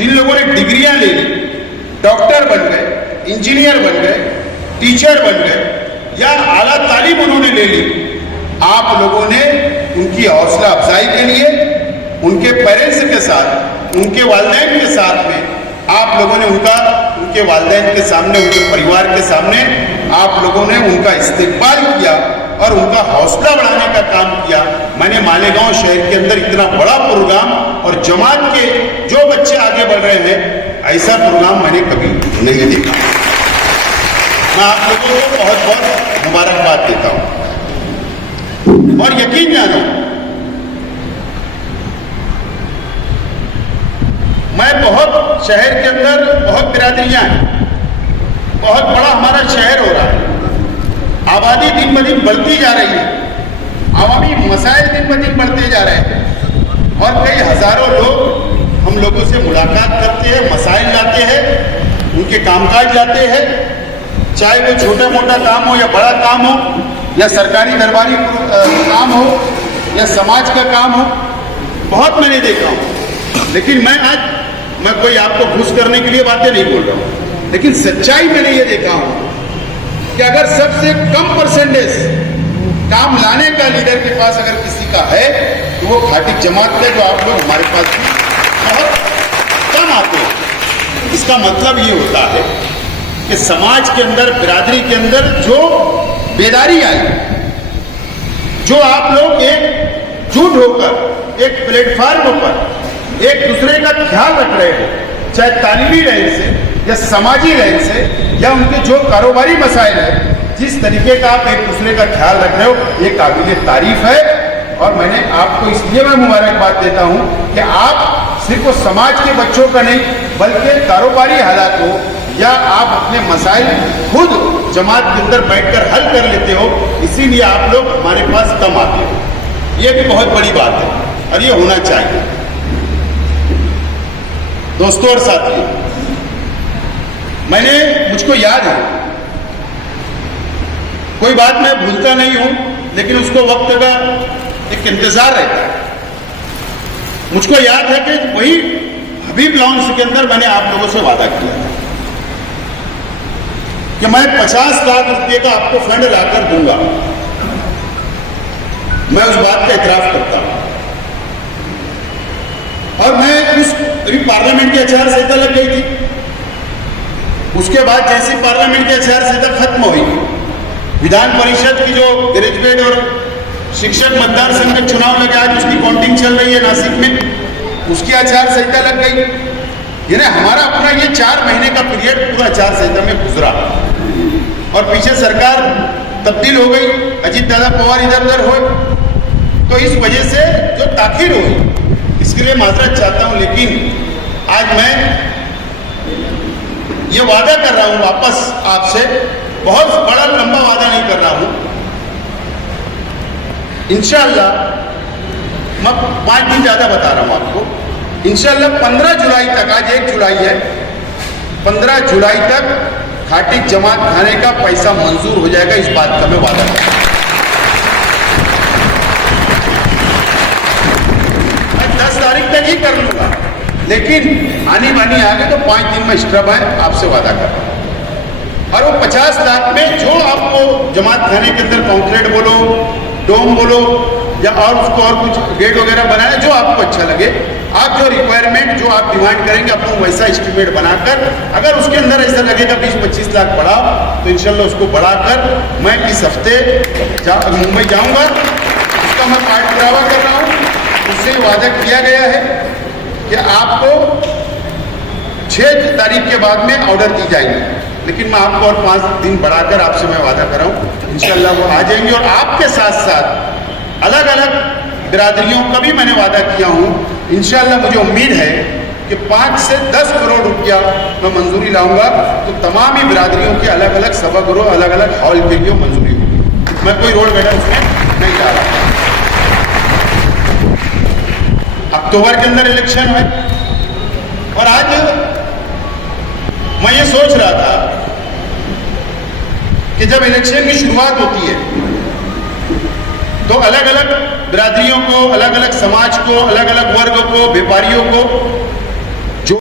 जिन लोगों ने डिग्रियां ले ली, डॉक्टर बन गए, इंजीनियर बन गए, टीचर बन गए या आला तालीम उन्होंने ले ली, आप लोगों ने उनकी हौसला अफजाई के लिए उनके पेरेंट्स के साथ, उनके वालिदैन के साथ में आप लोगों ने उनके वालिदैन के सामने, उनके परिवार के सामने आप लोगों ने उनका इस्तेकबाल किया और उनका हौसला बढ़ाने का काम किया। मैंने मालेगांव शहर के अंदर इतना बड़ा प्रोग्राम और जमात के जो बच्चे आगे बढ़ रहे हैं, ऐसा प्रोग्राम मैंने कभी नहीं देखा। मैं आप लोगों को बहुत बहुत मुबारकबाद देता हूं और यकीन जानो, मैं बहुत शहर के अंदर बहुत बिरादरियां हैं, बहुत बड़ा हमारा शहर हो रहा है, आबादी दिन ब दिन बढ़ती जा रही है, अवामी मसाइल दिन ब दिन बढ़ते जा रहे हैं और कई हजारों लोग हम लोगों से मुलाकात करते हैं, मसाइल लाते हैं, उनके कामकाज लाते हैं, चाहे वो छोटा मोटा काम हो या बड़ा काम हो या सरकारी दरबारी काम हो या समाज का काम हो, बहुत मैंने देखा हूँ। लेकिन मैं कोई आपको खुश करने के लिए बातें नहीं बोल रहा हूँ, लेकिन सच्चाई मैंने ये देखा हूँ कि अगर सबसे कम परसेंटेज काम लाने का लीडर के पास अगर किसी का है तो वो खाटी जमात का, जो आप लोग हमारे पास बहुत कम आते हैं। इसका मतलब ये होता है कि समाज के अंदर, बिरादरी के अंदर जो बेदारी आई, जो आप लोग एकजुट होकर एक प्लेटफार्म पर एक दूसरे का ख्याल रख रहे हो, चाहे तालीमी रहन से या समाजी रहन से या उनके जो कारोबारी मसाइल है, जिस तरीके का आप एक दूसरे का ख्याल रख रहे हो, ये काबिल तारीफ है। और मैंने आपको इसलिए मैं मुबारकबाद देता हूं कि आप सिर्फ वो समाज के बच्चों का नहीं, बल्कि कारोबारी हालात हो या आप अपने मसाइल खुद जमात के अंदर बैठकर हल कर लेते हो, इसीलिए आप लोग हमारे पास कम आते हो। ये भी बहुत बड़ी बात है और ये होना चाहिए। दोस्तों और साथियों, मुझको याद है, कोई बात मैं भूलता नहीं हूं, लेकिन उसको वक्त का एक इंतजार रहता है। मुझको याद है कि वही हबीब लॉन्च के अंदर मैंने आप लोगों से वादा किया था कि मैं 50 लाख रुपए का आपको फंड लाकर दूंगा। मैं उस बात का इतराफ करता हूं और मैं अभी पार्लियामेंट की आचार संहिता लग गई थी, उसके बाद जैसे पार्लियामेंट की आचार संहिता खत्म हुई, विधान परिषद की जो ग्रेजुएट और शिक्षक मतदार संघ के चुनाव लगे, आज उसकी काउंटिंग चल रही है नासिक में, उसकी आचार संहिता लग गई। यानी हमारा अपना ये 4 महीने का पीरियड पूरा आचार संहिता में गुजरा और पीछे सरकार तब्दील हो गई, अजीत दादा पवार इधर उधर हो, तो इस वजह से जो ताखीर हुई इसके लिए माजरत चाहता हूं। लेकिन आज मैं ये वादा कर रहा हूं वापस आपसे, बहुत बड़ा लंबा वादा नहीं कर रहा हूं, इंशाअल्लाह मैं 5 दिन ज्यादा बता रहा हूं आपको, इंशाअल्लाह 15 जुलाई तक, आज 1 जुलाई है, 15 जुलाई तक खाटी जमात खाने का पैसा मंजूर हो जाएगा, इस बात का मैं वादा करता हूं। मैं 10 तारीख तक ही कर लूंगा, लेकिन आनी बानी आ गए तो 5 दिन में एक्स्ट्रा मैं आपसे वादा कर रहा हूं। और वो 50 लाख में जो आपको जमात खाने के अंदर कॉन्क्रीट बोलो, डोम बोलो या और उसको और कुछ गेट वगैरह बनाए, जो आपको अच्छा लगे, आप जो रिक्वायरमेंट जो आप डिमांड करेंगे आपको वैसा एस्टिमेट बनाकर, अगर उसके अंदर ऐसा लगेगा 20-25 लाख बढ़ा तो इंशाल्लाह उसको बढ़ाकर मैं इस हफ्ते मुंबई जाऊंगा, उसका मैं पाठ पुरावा कर रहा हूँ। उससे वादा किया गया है कि आपको 6 तारीख के बाद में ऑर्डर दी जाएंगे, लेकिन मैं आपको और 5 दिन बढ़ाकर आपसे मैं वादा कर रहा हूँ, इंशाल्लाह वो आ जाएंगे। और आपके साथ साथ अलग अलग बिरादरियों का भी मैंने वादा किया हूँ, इंशाल्लाह मुझे उम्मीद है कि 5 से 10 करोड़ रुपया मैं मंजूरी लाऊंगा, तो तमाम ही बिरादरियों के अलग अलग सभागृह, अलग अलग हॉल के लिए मंजूरी होगी। मैं कोई रोड गटर उसमें नहीं जा रहा। अक्टूबर के अंदर इलेक्शन है और आज मैं ये सोच रहा था कि जब इलेक्शन की शुरुआत होती है तो अलग अलग बिरादरियों को, अलग अलग समाज को, अलग अलग वर्ग को, व्यापारियों को